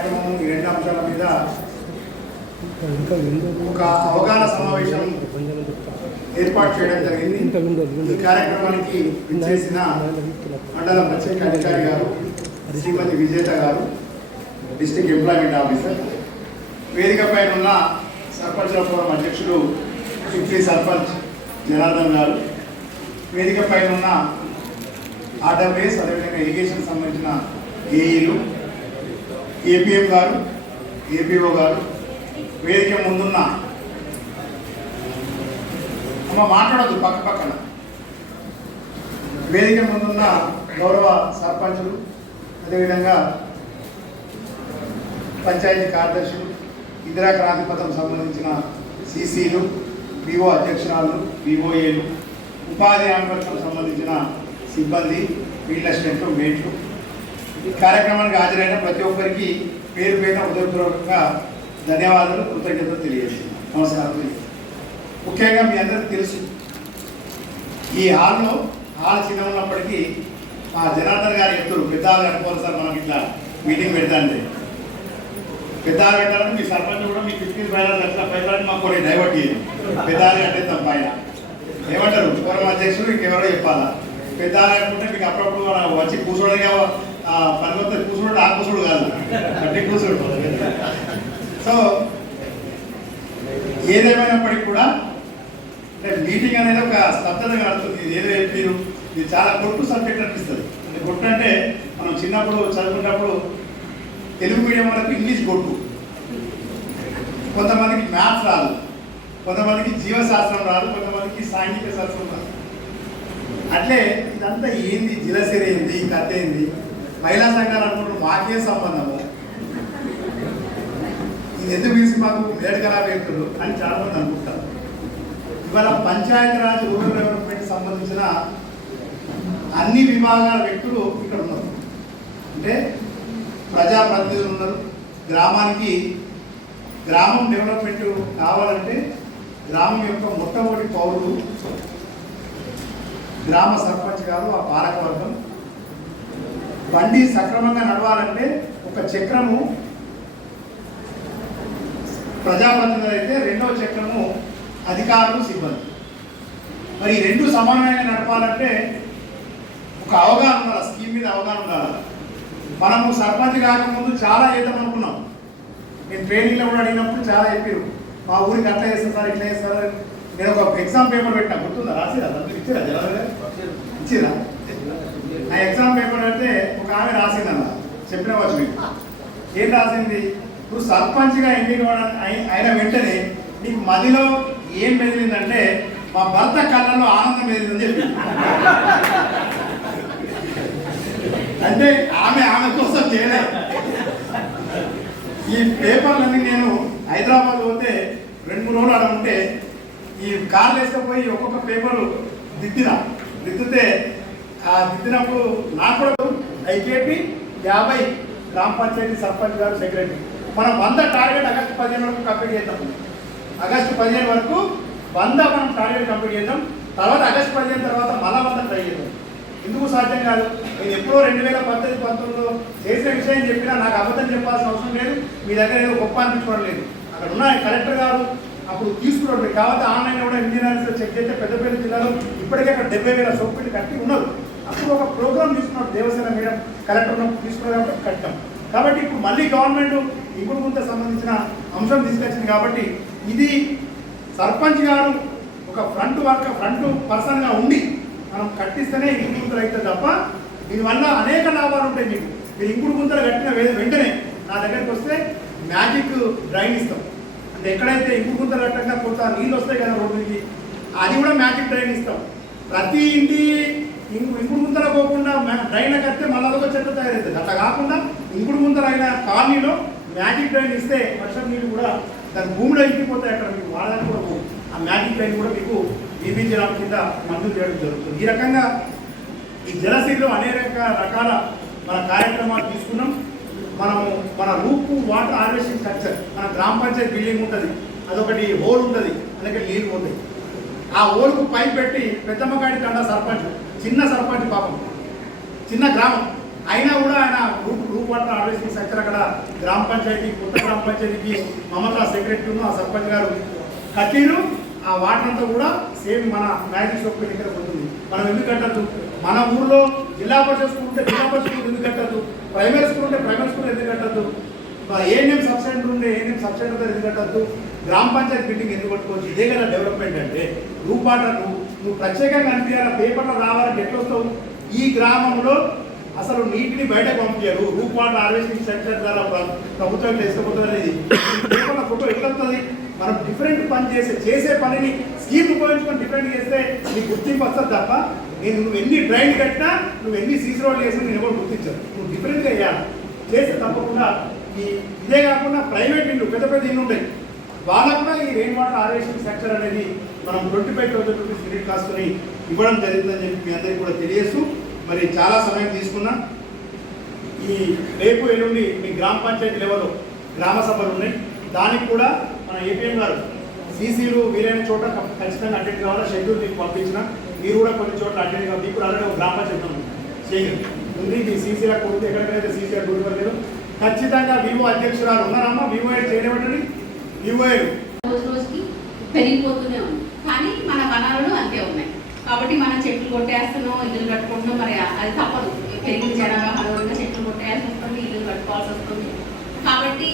కార్యక్రమం ఈ రెండు అంశాల మీద ఒక అవగాహన సమావేశం ఏర్పాటు చేయడం జరిగింది. ఈ కార్యక్రమానికి విచ్చేసిన మండల ప్రత్యేక అధికారి గారు శ్రీమతి విజేత గారు, డిస్ట్రిక్ట్ ఎంప్లాయ్మెంట్ ఆఫీసర్, వేదిక పైన ఉన్న సర్పంచ్ల ఫోరం అధ్యక్షుడు చిక్లీ సర్పంచ్ జనార్దన్ గారు, వేదిక పైన ఉన్న ఆర్డబ్ల్యూఎస్ అదేవిధంగా ఇరిగేషన్ సంబంధించిన ఏఈలు, ఏపీఎం గారు, ఏపీఓ గారు, వేదిక ముందున్న అమ్మ మాట్లాడద్దు పక్క పక్కన వేదిక ముందున్న గౌరవ సర్పంచులు, అదేవిధంగా పంచాయతీ కార్యదర్శులు, ఇందిరా క్రాంతి పథకం సంబంధించిన సీసీలు, పిఓ అధ్యక్షురాలు, పిఓఏలు, ఉపాధి హామీలకు సంబంధించిన సిబ్బంది, ఫీల్డ్ అసిస్టెంట్లు, మేట్లు, ఈ కార్యక్రమానికి హాజరైన ప్రతి ఒక్కరికి పేరు పేరున ఉదయపూర్వకంగా ధన్యవాదాలు, కృతజ్ఞతలు తెలియజేస్తున్నాను. నమస్కారం. ముఖ్యంగా మీ అందరికీ తెలుసు, ఈ హాల్ చిన్న ఉన్నప్పటికీ మా జనార్దన్ గారు చెప్తారు పెద్దలు కట్టుకోవాలి సార్, మనం ఇట్లా మీటింగ్ పెడతాంటే పెద్దలు పెట్టాలని మీ సర్పంచ్ కూడా మీ 15,000 లక్షల పైసలు మాకు కొన్ని డైవర్ట్ చేయాలి. పెద్దలు కట్టేస్తాం పైన ఏమంటారు ఫోరం అధ్యక్షుడు ఇంకెవరో చెప్పాలా. పెద్దలు కట్టుకుంటే మీకు అప్పుడప్పుడు వచ్చి కూర్చోడానికి పని వస్తే కూర్చుంటే ఆ కూర్చుడు కాదు, గట్టి కూర్చుడు. సో ఏదేమైనప్పటికీ కూడా అంటే మీటింగ్ అనేది ఒక స్తబ్దతగా నడుస్తుంది. ఏదో మీరు ఇది చాలా గొట్టు సబ్జెక్ట్ అనిపిస్తుంది. అంటే గొట్టు అంటే మనం చిన్నప్పుడు చదువుకున్నప్పుడు తెలుగు మీడియం వరకు ఇంగ్లీష్ గొట్టు, కొంతమందికి మ్యాథ్స్ రాదు, కొంతమందికి జీవశాస్త్రం రాదు, కొంతమందికి సాంఘిక శాస్త్రం రాదు. అట్లే ఇదంతా ఏంది, జిలసిర ఏంది, కథ ఏంది, మహిళా సంఘాలు అనుకుంటున్నారు మాకే సంబంధము, ఇది ఎందుకు తీసి మాకు వేడుకలా పెడుతున్నారు అని చాలామంది అనుకుంటారు. ఇవాళ పంచాయతీరాజ్ రూరల్ డెవలప్మెంట్ సంబంధించిన అన్ని విభాగాల వ్యక్తులు ఇక్కడ ఉన్నారు. అంటే ప్రజాప్రతినిధులు ఉన్నారు. గ్రామం డెవలప్మెంట్ కావాలంటే గ్రామం యొక్క మొట్టమొదటి పౌరులు గ్రామ సర్పంచ్ గారు, ఆ పాలకవర్గం. బండి సక్రమంగా నడవాలంటే ఒక చక్రము ప్రజాప్రతినిధులు అయితే, రెండవ చక్రము అధికారులు, సిబ్బంది. మరి ఈ రెండు సమానంగా నడపాలంటే ఒక అవగాహన ఉండాలి, స్కీమ్ మీద అవగాహన ఉండాలి. మనము సర్పంచ్ కాకముందు చాలా చేద్దాం అనుకున్నాం. నేను ట్రైనింగ్లో కూడా అడిగినప్పుడు చాలా చెప్పారు, మా ఊరికి అట్లా చేస్తారు సార్, ఇట్లా చేస్తారు. నేను ఒక ఎగ్జామ్ పేపర్ పెట్టినా, గుర్తుందా? రాసిరా? ఇచ్చిరా? ఇచ్చిరా? ఆ ఎగ్జామ్ పేపర్ అయితే ఒక ఆమె రాసిందన్న, చెప్పిన వచ్చు మీకు. ఏం రాసింది? నువ్వు సర్పంచ్గా ఎన్నిక అయిన వెంటనే నీకు మదిలో ఏం మెదిలిందంటే మా భర్త కళ్ళలో ఆనందం మెదిలిందని చెప్పి. అంటే ఆమె కోసం చేయలేదు. ఈ పేపర్లన్నీ నేను హైదరాబాద్ పోతే 2-3 రోజులు అలా ఉంటే ఈ కార్లు వేసుకపోయి ఒక్కొక్క పేపరు దిద్దితే ఆ దిద్దినప్పుడు నాకు కూడా ఐకేపీ 50 గ్రామ పంచాయతీ సర్పంచ్ గారు, సెక్రటరీ, మనం 100 టార్గెట్ ఆగస్టు 15 వరకు కంప్లీట్ చేద్దాం. ఆగస్టు 15 వరకు 100 మనం టార్గెట్ కంప్లీట్ చేద్దాం. తర్వాత ఆగస్టు 15 తర్వాత మళ్ళా 100 ట్రై చేద్దాం. ఎందుకు సాధ్యం కాదు? నేను ఎప్పుడో 2018-19లో చేసిన విషయం చెప్పినా నాకు అబద్ధం చెప్పాల్సిన అవసరం లేదు. మీ దగ్గర ఏదో గొప్ప అనిపించుకోవడం లేదు. అక్కడ ఉన్న కలెక్టర్ గారు అప్పుడు తీసుకున్నాడు. కాబట్టి ఆన్లైన్ కూడా ఇంజనీర్స్లో చెక్ చేస్తే పెద్దపల్లి జిల్లాలో ఇప్పటికే అక్కడ 70,000 సోపులు కట్టి ఉన్నారు. అప్పుడు ఒక ప్రోగ్రామ్ తీసుకున్నాడు, దేవసేన మేడం కలెక్టర్ ఉన్నప్పుడు తీసుకున్నప్పుడు కట్టాం. కాబట్టి ఇప్పుడు మళ్ళీ గవర్నమెంట్ ఇంకుడు గుంత సంబంధించిన అంశం తీసుకొచ్చింది. కాబట్టి ఇది సర్పంచ్ గారు ఒక ఫ్రంట్ పర్సన్గా ఉండి మనం కట్టిస్తేనే ఇంకుడు గుంతలు అవుతుంది తప్ప దీనివల్ల అనేక లాభాలు ఉంటాయి. మీరు ఇంకుడు గుంతలు కట్టిన వెంటనే నా దగ్గరికి వస్తే మ్యాజిక్ డ్రైన్ ఇస్తాం. అంటే ఎక్కడైతే ఇంకుడు గుంతలు కట్టగా కొంత నీళ్ళు వస్తాయి కదా రోడ్డుకి, అది కూడా మ్యాజిక్ డ్రైన్ ఇస్తాం. ప్రతి ఇంటి ఇంకుడు గుంతలు పోకుండా డ్రైన్ కడితే మళ్ళీ అదొక చెత్త తయారవుతుంది. అట్లా కాకుండా ఇంకుడు గుంతలు అయిన కాలనీలో మ్యాజిక్ డ్రైన్ ఇస్తే వర్షం నీళ్ళు కూడా దాని భూమిలో ఇంకిపోతాయి. అక్కడ మీకు వాడడానికి కూడా ఆ మ్యాజిక్ డ్రైన్ కూడా మీకు బీబీజీ కింద మంజూరు చేయడం జరుగుతుంది. ఈ రకంగా ఈ జలసిరిలో అనేక రకాల మన కార్యక్రమాలు తీసుకున్నాం. మనము మన రూపు వాటర్ హార్వెస్టింగ్ స్ట్రక్చర్, మన గ్రామ పంచాయతీ బిల్డింగ్ ఉంటుంది, అదొకటి హోల్ ఉంటుంది, అందుకే నీళ్ళు పోతాయి. ఆ హోల్కు పైప్ పెట్టి పెద్దమ్మగాడి తండ సర్పంచ్, చిన్న సర్పంచ్, పాపం చిన్న గ్రామం, అయినా కూడా ఆయన గ్రూప్ వాటర్ హార్వెస్టింగ్ సెక్టర్ అక్కడ గ్రామ పంచాయతీ కొత్త గ్రామ పంచాయతీకి మమతా సెక్రటరీను ఆ సర్పంచ్ గారు కట్టిరు. ఆ వాటర్ అంతా కూడా సేమ్ మన మ్యాజిక్ షాప్ దగ్గర పోతుంది. మనం ఎందుకు కట్టద్దు? మన ఊర్లో జిల్లా పరిషత్ స్కూల్ ఉంటే జిల్లా పరిషత్ స్కూల్ ఎందుకు కట్టద్దు? ప్రైమరీ స్కూల్ ఉంటే ప్రైమరీ స్కూల్ ఎందుకు కట్టద్దు? ఏఎన్ఎం సబ్ సెంటర్ ఉంటే ఏఎన్ఎం సబ్ సెంటర్ ఎందుకు కట్టద్దు? గ్రామ పంచాయతీ బిల్డింగ్ ఎందుకు పట్టుకోవచ్చు? ఇదే కదా డెవలప్మెంట్ అంటే. గ్రూప్ వాటర్ నువ్వు ప్రత్యేకంగా అనిపించాలా, పేపర్లో రావాలంటే ఎట్లా వస్తావు? ఈ గ్రామంలో అసలు నీటిని బయటకు పంపించారు. రూప్ వాటర్ హార్వెస్టింగ్ సెంటర్ ద్వారా ప్రభుత్వం తీసుకుపోతుంది అనేది పేపర్ల ఫోటో ఎట్లా వస్తుంది? మనం డిఫరెంట్ పని చేసే పనిని స్కీమ్ ఉపయోగించుకొని డిఫరెంట్ చేస్తే నీకు గుర్తింపు వస్తుంది తప్ప నువ్వు ఎన్ని డ్రైన్ కట్టినా, నువ్వు ఎన్ని సీసీ రోడ్లు వేసినా నేను కూడా గుర్తించాను. నువ్వు డిఫరెంట్గా వేయాలి. చేస్తే తప్పకుండా ఇదే కాకుండా ప్రైవేట్ ఇల్లు పెద్ద పెద్ద ఇల్లు ఉంటాయి, వాళ్ళకు కూడా ఈ రెయిన్ వాటర్ హార్వెస్టింగ్ సెక్టర్ అనేది మనం 25,000 రూపీస్ యూనిట్ కాస్ట్ని ఇవ్వడం జరుగుతుందని చెప్పి మీ అందరికీ కూడా తెలియజేస్తూ, మరి చాలా సమయం తీసుకున్నా. ఈ రేపు ఎల్లుండి మీ గ్రామ పంచాయతీ లెవెల్లో గ్రామ సభలు ఉన్నాయి. దానికి కూడా మన ఏపీఎం గారు సీసీలు వీలైన చోట ఖచ్చితంగా అటెండ్ కావాలా. షెడ్యూల్ మీకు పంపించిన మీరు కూడా కొన్ని చోట్ల అటెండ్ కావాలి. మీకు ఆల్రెడీ ఒక గ్రామ పంచాయతీ ఉంది. మీ సీసీల కొడుకు ఎక్కడికైతే సీసీల కొడుకు లేదు. ఖచ్చితంగా వివో అధ్యక్షురాలు ఉన్నారమ్మా. వివో చేయనివ్వండి. వివో రోజుకి పెరిగిపోతూనే ఉంది, కానీ మన వనరులు అంతే ఉన్నాయి. కాబట్టి మనం చెట్లు కొట్టేస్తున్నాం, ఇల్లు కట్టుకుంటున్నాం. మరి అది తప్పదు. పెరిగిన జనాభా అనుగుణంగా చెట్లు కొట్టేయాల్సి వస్తుంది, ఇల్లు కట్టుకోవాల్సి వస్తుంది. కాబట్టి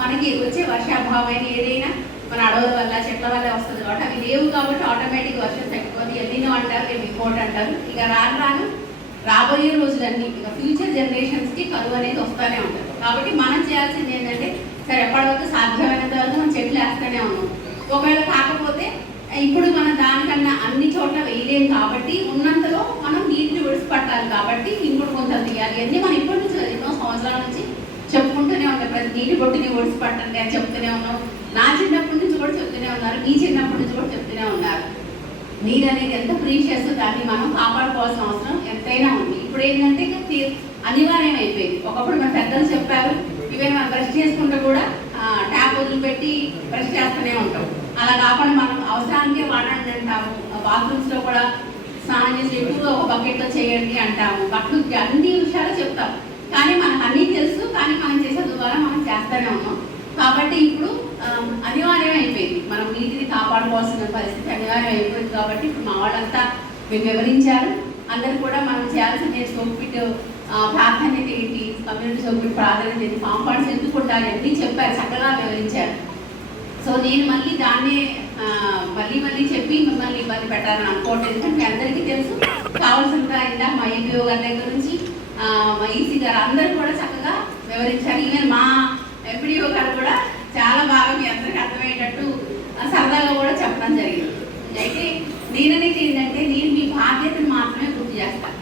మనకి వచ్చే వర్షాభావం ఏదైనా మన అడవుల వల్ల చెట్ల వల్ల వస్తుంది. కాబట్టి అవి లేవు కాబట్టి ఆటోమేటిక్ వర్షం తగ్గిపోతుంది. ఎల్లినో అంటారు, రేపు ఇంకోటి అంటారు. ఇక రాను రాబోయే రోజులన్నీ ఇక ఫ్యూచర్ జనరేషన్స్కి కరువు అనేది వస్తూనే ఉంటుంది. కాబట్టి మనం చేయాల్సింది ఏంటంటే, సరే ఎప్పటివరకు సాధ్యమైనంత వరకు మనం చెట్లు వేస్తూనే ఉన్నాం. ఒకవేళ కాకపోతే ఇప్పుడు మనం దానికన్నా అన్ని చోట్ల వేయలేం కాబట్టి ఉన్నంతలో మనం నీటిని విడిచిపట్టాలి. కాబట్టి ఇంకోటి కొంత తీయాలి. అన్నీ మనం ఇప్పటి నుంచి ఎన్నో సంవత్సరాల నుంచి చెప్పుకుంటూనే ఉంటాం. ప్రతి నీటి బొట్టుని విడిచిపట్టండి అని చెప్తూనే ఉన్నాం. నా చిన్నప్పటి నుంచి కూడా చెప్తూనే ఉన్నారు, మీ చిన్నప్పటి నుంచి కూడా చెప్తూనే ఉన్నారు. నీరు అనేది ఎంత ప్రీషియస్, దాన్ని మనం కాపాడుకోవాల్సిన అవసరం ఎంతైనా ఉంది. ఇప్పుడు ఏంటంటే అనివార్యం అయిపోయింది. ఒకప్పుడు మన పెద్దలు చెప్పారు, ఇవే మనం బ్రష్ చేసుకుంటూ కూడా ట్యాప్ వదిలిపెట్టి బ్రష్ చేస్తూనే ఉంటాం. అలా కాకుండా మనం అవసరానికే వాడండి అంటాము. బాత్రూమ్స్లో కూడా స్నానం చేసి ఎక్కువగా ఒక బకెట్తో చేయండి అంటాము. బట్టలు అన్ని విషయాలు చెప్తాం, కానీ మనకు అన్నీ తెలుసు. కానీ మనం చేసే ద్వారా మనం చేస్తూనే ఉన్నాం. కాబట్టి ఇప్పుడు అనివార్యం అయిపోయింది. మనం నీటిని కాపాడుకోవాల్సిన పరిస్థితి అనివార్యం అయిపోయింది. కాబట్టి ఇప్పుడు మా వాళ్ళంతా మీకు వివరించారు. అందరూ కూడా మనం చేయాల్సిన సోప్పిట్ ప్రాధాన్యత ఏంటి, కమ్యూనిటీ సోప్పిట్ ప్రాధాన్యత ఏంటి, కాంపౌండ్స్ ఎందుకు ఉండాలి అన్నీ చెప్పారు, చక్కగా వివరించారు. సో నేను మళ్ళీ దాన్నే మళ్ళీ చెప్పి మిమ్మల్ని ఇబ్బంది పెట్టాలని అనుకోవట్లేదు. ఎందుకంటే మీ అందరికీ తెలుసు. కావాల్సిన ఇందాక మా ఏపీఓ గారి దగ్గర నుంచి మా ఈసీ గారు అందరూ కూడా చక్కగా వివరించారు. ఈవెన్ మా ఎంపీడీఓ గారు కూడా చాలా బాగా మీ అందరికీ అర్థమయ్యేటట్టు సరదాగా కూడా చెప్పడం జరిగింది. అయితే నేననేది ఏంటంటే, నేను మీ బాధ్యతను మాత్రమే గుర్తు చేస్తాను.